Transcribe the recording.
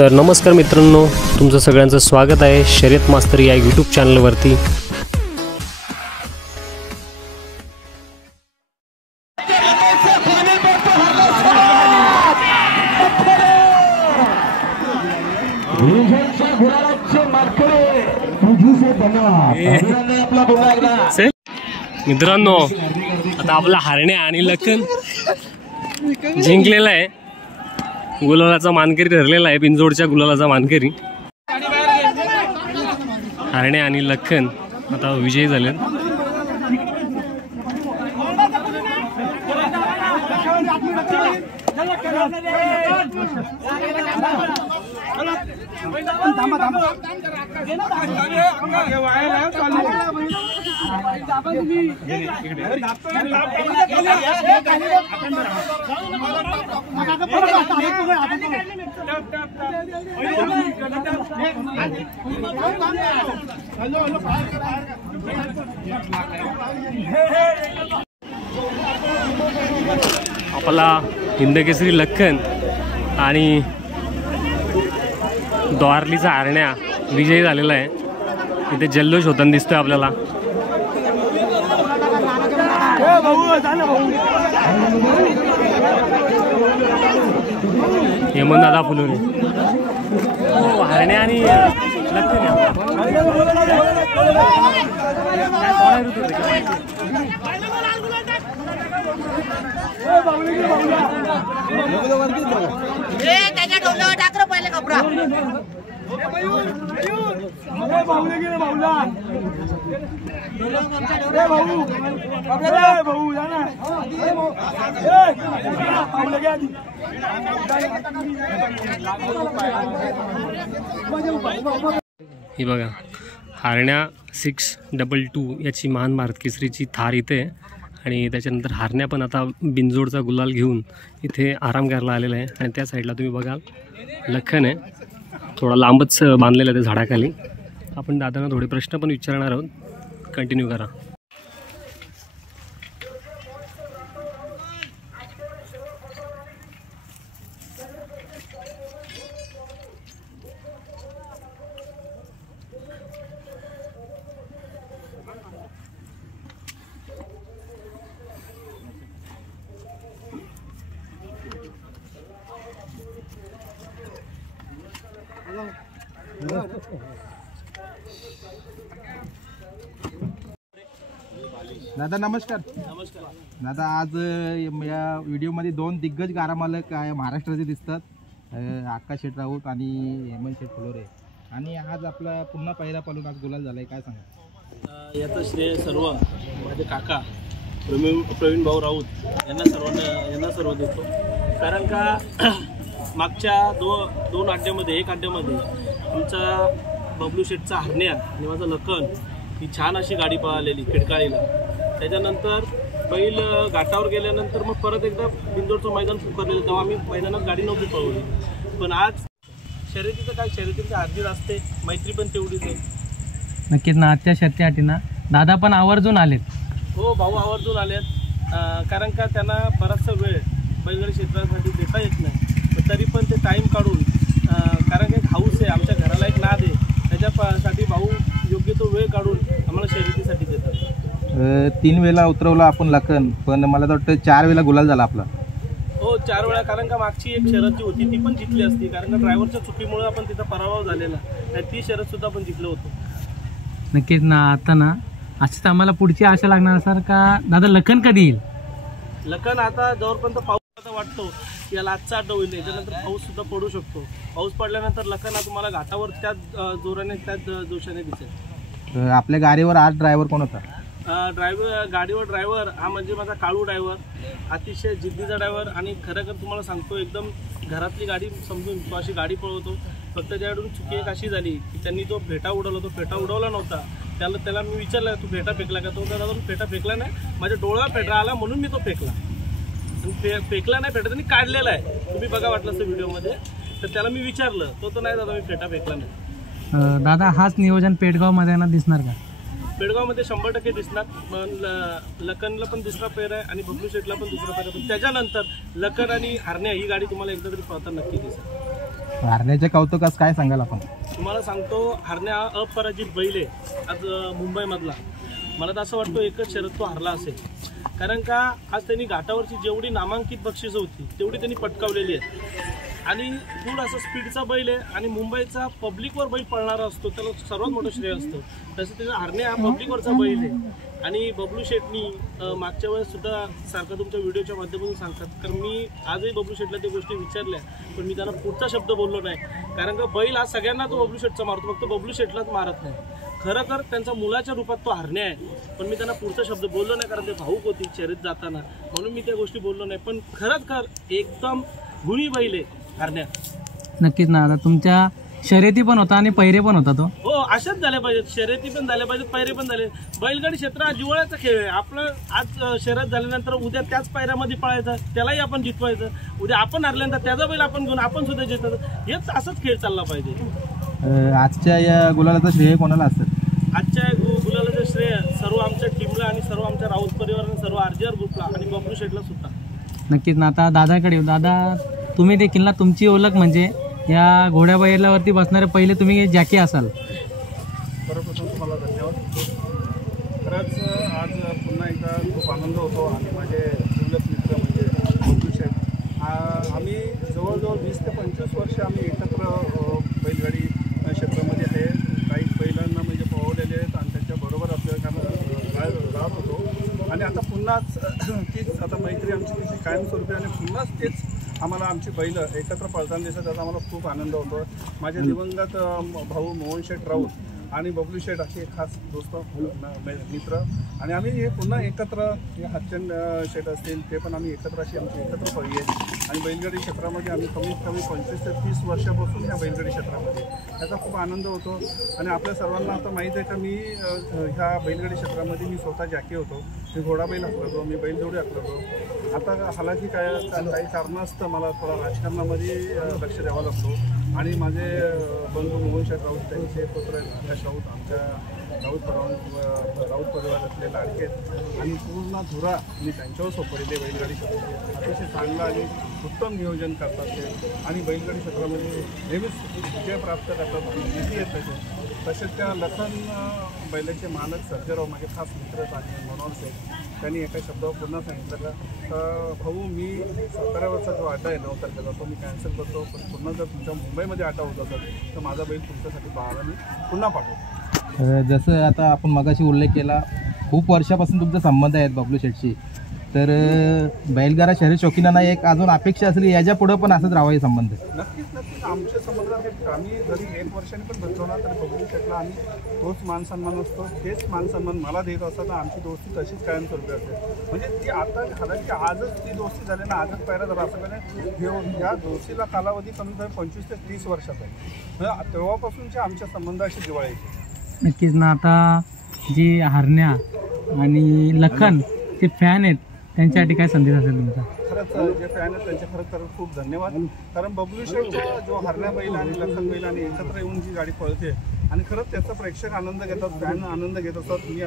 तर नमस्कार मित्रांनो, तुमचं सगळ्यांचं स्वागत आहे शर्यत मास्तर या यूट्यूब चॅनलवरती। मित्रांनो, आता आपला हरण्या आणि लखन जिंकलेला आहे, गुलालाचा मानकरी ठरलेला आहे, बिनजोडच्या गुलालाचा मानकरी। हरण्या आणि लखन आता विजयी झाले। आपला हिंदकेसरी लखन आणि द्वारलीचा हरण्या विजयी झालेला आहे। इथे जल्लोष होताना दिसतोय आपल्याला। हेमंत दादा फुलोरे, हरण्या आणि लखन ही बघा, हरण्या 622 याची महान भारत केसरीची थार इथे आणि त्याच्यानंतर हरण्या पण आता बिनजोडचा गुलाल घेऊन इथे आराम करायला आलेला आहे। आणि त्या साईडला तुम्ही बघाल लखन आहे, थोडा लांबच बांधलेला आहे झाडाखाली। आपण दादांना थोडे प्रश्न पण विचारणार आहोत, कंटिन्यू करा। दादा नमस्कार। नमस्कार दादा, आज या व्हिडिओमध्ये दोन दिग्गज गारा मालक महाराष्ट्राचे दिसतात, आकाश शेठ राऊत आणि हेमंत शेठ फुलोरे, आणि आज आपला पुन्हा पहिला पालून आज गुलाल झालाय, काय सांगा? याचं श्रेय सर्व माझे काका प्रवीण भाऊ राऊत यांना सर्व देतो। कारण का मागच्या दोन अड्ड्यामध्ये, एक अड्ड्यामध्ये आमचा बबलू शेठचा हरण्या आणि माझं लखन ही छान अशी गाडी पळालेली खिडकाळीला। त्याच्यानंतर बैल घाटावर गेल्यानंतर मग परत एकदा बिंदोडचं मैदान पुकारलेलं, तेव्हा आम्ही मैदानात गाडी नव्हती पळवली। पण आज शर्यतीचं काय, शर्यतीचं हार्दिक असते, मैत्री पण तेवढीच आहे। नक्कीच ना, आजच्या शर्यतीसाठी ना दादा पण आवर्जून आलेत। हो, भाऊ आवर्जून आलेत, कारण का त्यांना बराचसा वेळ बैलगाडी क्षेत्रासाठी देता येत नाही, पण तरी पण ते टाईम काढून, कारण एक हाऊस आहे, आमच्या घराला एक नाद आहे, त्याच्यासाठी भाऊ योग्य तो वेळ काढून आम्हाला शर्यतीसाठी देतात। 3 वेळा उतरवला आपण लखन, पण मला तर वाटतं 4 वेळा गुलाल झाला आपला। हो, 4 वेळा, कारण का मागची एक शर्यत जी होती ती पण जिंकली असती, कारण का ड्रायव्हरच्या चुकीमुळे आपण तिचा पराभव झालेला, आणि ती शर्यत सुद्धा आपण जिंकलो होतो। नक्कीच ना, आता ना असंच आम्हाला पुढची आशा लागणार सर का दादा लखन कधी येईल? लखन आता जोपर्यंत पाऊस आता वाटतो याला आजचा अड्डा होईल, याच्यानंतर पाऊस सुद्धा पडू शकतो। पाऊस पडल्यानंतर लखन हा तुम्हाला घाटावर त्याच जोराने त्याच जोशाने दिसेल। आपल्या गाडीवर आज ड्रायव्हर कोण होता? गाडीवर ड्रायव्हर हा म्हणजे माझा काळू ड्रायव्हर, अतिशय जिद्दीचा ड्रायव्हर, आणि खरं तुम्हाला सांगतो एकदम घरातली गाडी समजून तो अशी गाडी पळवतो। फक्त त्याकडून चुकी एक अशी झाली की त्यांनी जो फेटा उडवला, तो फेटा उडवला नव्हता, त्याला मी विचारलं तू फेटा फेकला का, तो त्याला फेटा फेकला नाही, माझ्या डोळ्यावर फेटा आला म्हणून मी तो फेकला, फेकला नाही, फेटा त्यांनी काढलेला आहे, तुम्ही बघा वाटलं असं व्हिडिओमध्ये। तर त्याला मी विचारलं, तो नाही दादा मी फेटा फेकला नाही। दादा हाच नियोजन पेडगाव मध्ये दिसणार का? पेडगावमध्ये 100% दिसणार, पण लखनला पण दुसरा पेर आहे आणि बबलू शेठला पण दुसरा पेर आहे, पण त्याच्यानंतर लखन आणि हरण्या ही गाडी तुम्हाला एकदा तरी पळताना नक्की दिसेल। हरण्याच्या कौतुकास काय सांगाल आपण? तुम्हाला सांगतो, हरण्या अपराजित बैल आहे आज मुंबईमधला. मला तर असं वाटतं एकच शर्यत तो हरला असेल, कारण का आज त्यांनी घाटावरची जेवढी नामांकित बक्षिसं होती तेवढी त्यांनी पटकावलेली आहे. आणि खूप असं स्पीडचा बैल आहे आणि मुंबईचा पब्लिकवर बैल पळणारा असतो, त्याला सर्वात मोठं श्रेय असतं. तसं त्याचा हरण्या हा पब्लिकवरचा बैल आहे. आणि बबलू शेटनी मागच्या वेळेस सुद्धा सारखं तुमच्या व्हिडिओच्या माध्यमातून सांगतात, कारण मी आजही बबलू शेटला त्या गोष्टी विचारल्या, पण मी त्यांना पुढचा शब्द बोललो नाही. कारण का बैल आज सगळ्यांना तो बबलू शेटचा मारतो, फक्त बबलू शेटलाच मारत नाही. खरं तर त्यांचा मुलाच्या रूपात तो हरण्या आहे, पण मी त्यांना पुढचा शब्द बोललो नाही, कारण ते भाऊक होती शर्यत जाताना, म्हणून मी त्या गोष्टी बोललो नाही. पण खरंच एकदम गुणी बैल आहे हरण्या. नक्कीच ना. आता तुमच्या शर्यती पण होता आणि पैरे पण होता तो. हो, अशाच झाल्या पाहिजेत, शर्यती पण झाल्या पाहिजेत, पैरे पण झाले. बैलगाडी क्षेत्र हा जिव्हाळ्याचा खेळ आहे. आपलं आज शर्यत झाल्यानंतर उद्या त्याच पायऱ्यामध्ये पळायचं, त्यालाही आपण जितवायचं. उद्या आपण हरल्यानंतर त्याचा बैल आपण घेऊन आपण सुद्धा जिततो. हेच असंच खेळ चालला पाहिजे. आजच्या या गुलालाचं श्रेय कोणाला असेल? आजच्या गुलालाचं श्रेय सर्व आमच्या टीमला आणि सर्व आमच्या राऊत परिवाराने, सर्व RJR ग्रुपला आणि बबलू शेटला सुद्धा. नक्कीच ना. आता दादाकडे येऊ. दादा, तुम्ही देखील ना, तुमची ओळख म्हणजे या घोड्या बैलावरती बसणारे पहिले तुम्ही जॅकी असाल. सर्वप्रथम तुम्हाला धन्यवाद. खरंच आज पुन्हा एकदा खूप आनंद होतो आणि माझे जिवलग मित्र म्हणजे बबलू शेठ, आम्ही जवळजवळ 20 ते 25 वर्ष आम्ही एकत्र बैलगाडी क्षेत्रामध्ये आहे. काही बैलांना म्हणजे पळवलेले आहेत आणि त्यांच्याबरोबर आपल्याला राहत होतो. आणि आता पुन्हाच तीच आता मैत्री आमची तिची कायमस्वरूपी आणि पुन्हाच तेच आम्हाला आमची बैल एकत्र पळताना दिसत, त्याचा आम्हाला खूप आनंद होतो. माझे दिवंगत भाऊ मोहन शेठ राऊत आणि बबलू शेठ असे खास दोस्त मित्र, आणि आम्ही हे पुन्हा एकत्र, हे हच्चन शेठ असतील ते पण आम्ही एकत्र, अशी आमची एकत्र पळी आहे. आणि बैलगाडी क्षेत्रामध्ये आम्ही कमीत कमी 25 ते 30 वर्षापासून ह्या बैलगाडी क्षेत्रामध्ये, त्याचा खूप आनंद होतो. आणि आपल्या सर्वांना आता माहीत आहे का, मी ह्या बैलगाडी क्षेत्रामध्ये मी स्वतः जॅकी होतो. मी घोडा बैल हाकलतो, मी बैलजोडी हाकलतो. आता हालाकी काही कारणास्तव मला थोडा राजकारणामध्ये लक्ष द्यावं लागतो. आणि माझे बंधू मोहन शेठ राऊत, त्यांचे पुत्र आकाश राऊत, आमच्या राऊत परिवारातले लाडके आहेत. आणि पूर्ण धुरा मी त्यांच्यावर सोपवलेले बैलगाडी क्षेत्रामध्ये अतिशय चांगलं आणि उत्तम नियोजन करतात ते. आणि बैलगाडी क्षेत्रामध्ये नेहमीच विजय प्राप्त करतात, जिथे येत त्याचे. तसेच त्या लखन बैलाचे मालक सर्जेराव माझे खास मित्रच आणि मनोहर शेठ, त्यांनी एका शब्दावर पुन्हा सांगितलं का, भाऊ मी 17 वर्षाचा जो अड्डा आहे 9 तारखेचा तो मी कॅन्सल करतो, पण पुन्हा जर तुमच्या मुंबईमध्ये अड्डा होत असेल तर माझा बैल तुमच्यासाठी पाहायला मी पुन्हा पाठवतो. जसं आता आपण मगाशी उल्लेख केला, खूप वर्षापासून तुमचा संबंध आहेत बबलू शेठशी, तर बैलगाडा शर्यत शौकीनांना एक अजून अपेक्षा असली याच्या पुढं पण असंच राहावा हे संबंध. नक्कीच आमच्या संबंधात आम्ही जरी 1 वर्षाने पण बसवला तर बबलू शेठला आम्ही तोच मान सन्मान असतो, तेच मान सन्मान मला देत असतात. तर आमची दोस्ती तशीच कायमस्वरूपी असते. म्हणजे ती आता हालांकी आजच ती दोस्ती झाली ना, आजच पायरा झाला असं काही, या दोस्तीला कालावधी कमी कमी 25 ते 30 वर्षाचा आहे. म्हणजे तेव्हापासूनचे आमच्या संबंधाशी जिव्हाळ्याचे. नक्कीच ना. आता जी हरण्या आणि लखन ते फॅन आहेत, त्यांच्यासाठी काय संदेश असेल तुमचा? खरंच जे फॅन आहेत त्यांचे खरंच खूप धन्यवाद. कारण बबलू शेठचा जो हरण्या बैल आणि लखन बैल आणि एकत्र येऊन जी गाडी पळते आणि खरंच त्याचा प्रेक्षक आनंद घेतात, फॅन आनंद घेत असतात. मी